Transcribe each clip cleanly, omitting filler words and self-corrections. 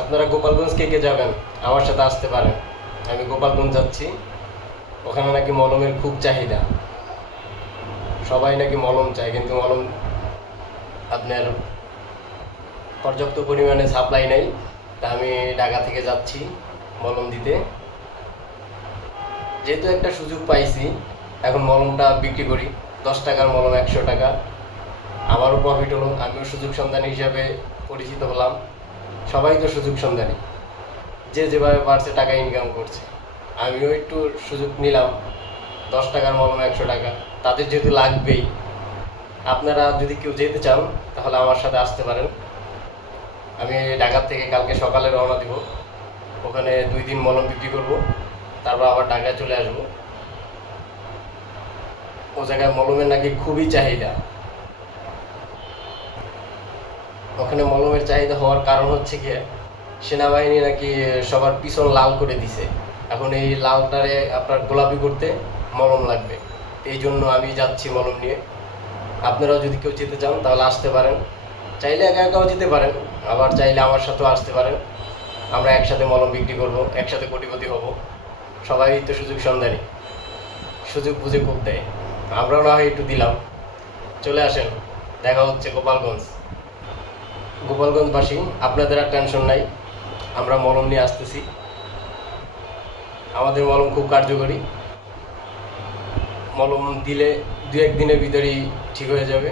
আপনারা গোপালগঞ্জ কে কে যাবেন আমার সাথে আসতে পারেন। আমি গোপালগঞ্জ যাচ্ছি। ওখানে নাকি মলমের খুব চাহিদা, সবাই নাকি মলম চায়, কিন্তু মলম আপনার পর্যাপ্ত পরিমাণে সাপ্লাই নেই। তা আমি ঢাকা থেকে যাচ্ছি মলম দিতে। যেহেতু একটা সুযোগ পাইছি, এখন মলমটা বিক্রি করি। 10 টাকার মলম 100 টাকা, আমারও প্রফিট হলো, আমিও সুযোগ সন্ধানী হিসাবে পরিচিত হলাম। সবাই তো সুযোগ সন্ধানী, যে যেভাবে পারছে টাকা ইনকাম করছে, আমিও একটু সুযোগ নিলাম। 10 টাকার মলম 100 টাকা, তাদের যেহেতু লাগবেই। আপনারা যদি কেউ যেতে চান তাহলে আমার সাথে আসতে পারেন। আমি ঢাকা থেকে কালকে সকালে রওনা দিব। ওখানে 2 দিন মলম বিক্রি করব, তারপর আবার ঢাকায় চলে আসব। ও জায়গায় মলমের নাকি খুবই চাহিদা। ওখানে মলমের চাহিদা হওয়ার কারণ হচ্ছে কি, সেনাবাহিনী নাকি সবার পিছন লাল করে দিছে। এখন এই লালটারে আপনার গোলাপি করতে মলম লাগবে। এই জন্য আমি যাচ্ছি মলম নিয়ে। আপনারাও যদি কেউ যেতে চান তাহলে আসতে পারেন। চাইলে একা একাও যেতে পারেন, আবার চাইলে আমার সাথেও আসতে পারেন। আমরা একসাথে মলম বিক্রি করব, একসাথে কোটিপতি হব। সবাই তো সুযোগ সন্ধানী, সুযোগ বুঝে খুব দেয়। আমরাও না হয় একটু দিলাম। চলে আসেন, দেখা হচ্ছে গোপালগঞ্জ। গোপালগঞ্জবাসী, আপনাদের আর টেনশন নাই, আমরা মলম নিয়ে আসতেছি। আমাদের মলম খুব কার্যকরী। মলম দিলে 2-1 দিনের ভিতরেই ঠিক হয়ে যাবে,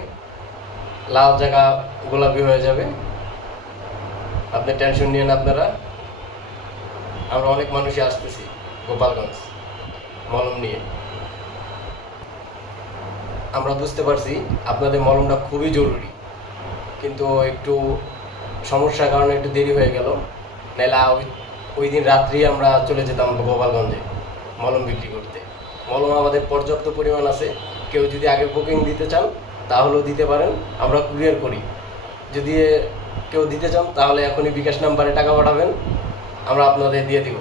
লাল জায়গা গোলাপি হয়ে যাবে। আপনি টেনশন নিয়েন আপনারা। আমরা অনেক মানুষই আসতেছি গোপালগঞ্জ মলম নিয়ে। আমরা বুঝতে পারছি আপনাদের মলমটা খুবই জরুরি, কিন্তু একটু সমস্যার কারণে একটু দেরি হয়ে গেল। নাহলে ওই দিন রাত্রি আমরা চলে যেতাম গোপালগঞ্জে মলম বিক্রি করতে। মলম আমাদের পর্যাপ্ত পরিমাণ আছে। কেউ যদি আগে বুকিং দিতে চান তাহলেও দিতে পারেন, আমরা কুরিয়ার করি। যদি কেউ দিতে চান তাহলে এখনই বিকাশ নাম্বারে টাকা পাঠাবেন, আমরা আপনাদের দিয়ে দিব।